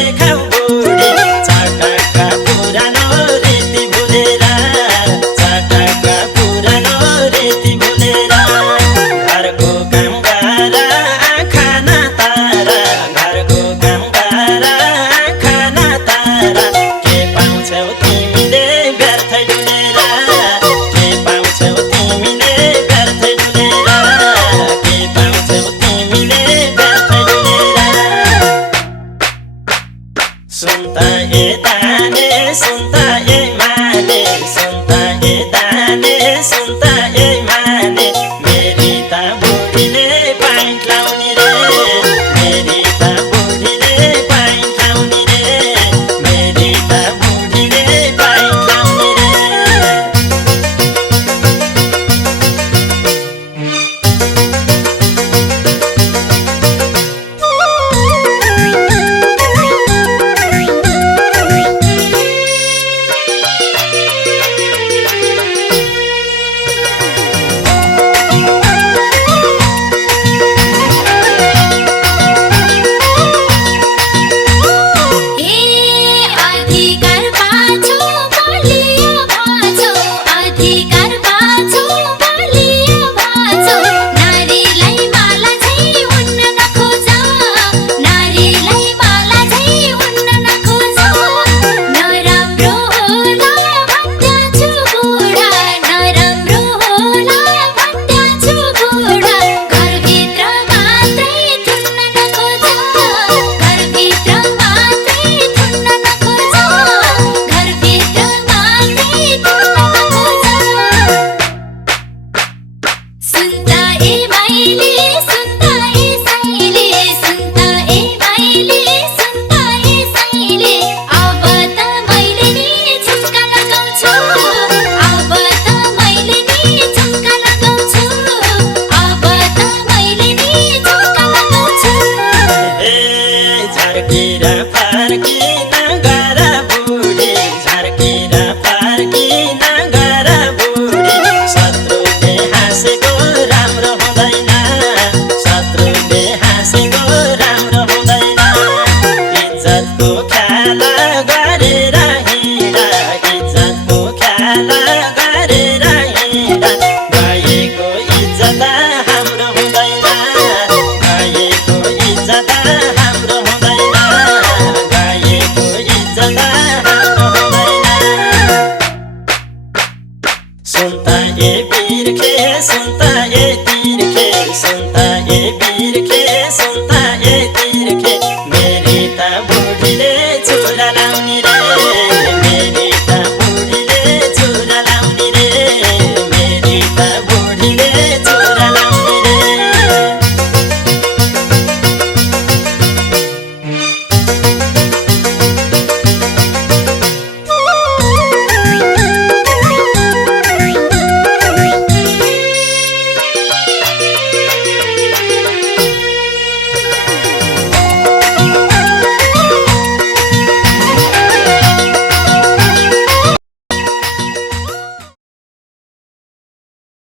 देखाऊ बुढी चटक्क पुरानो रीति भुलेर चटक्क पुरानो रीति भुलेर घरको काम गर खाना तारा घरको काम गर खाना तारा के पाउँछौ तिमीले व्यर्थै डुलेर के पाउँछौ तिमीले व्यर्थै डुलेर के पाउँछौ तिमीले व्यर्थै डुलेर सुन्ता ए दाने सुन्ता ए माने सुन्ता ए दाने सुन्ता ए माने मेरी त बुढीले पाइन्ट लाउने रे मेरी त बुढीले पाइन्ट लाउने रे मेरी त बुढीले पाइन्ट लाउने रे अधिकार पाछो बलियो भाछो अधिकार पाछो बलियो भाछो नारीलाई माला झै उन्न नखोज नारीलाई माला झै उन्न नखोज नराम्रो होला भन्दैछु बुढा नराम्रो होला भन्दैछु बुढा घरभित्र मात्रै थुन्न नखोज घरभित्र मात्रै थुन्न नखोज घरभित्र मात्रै थुन्न नखोज सुन्ता ए माइली सुन्ता ए साइली सुन्ता ए माइली सुन्ता ए साइली अब त मैले नि झुम्का लगाउँछु अब त मैले नि झुम्का लगाउँछु अब त मैले नि झुम्का लगाउँछु ए झर्केर फर्किन गर बुढी झर्केर फर्किन गर बुढी शत्रुले हाँसेको राम्रो हुँदैन शत्रुले हाँसेको राम्रो हुँदैन इज्जतको ख्याल गर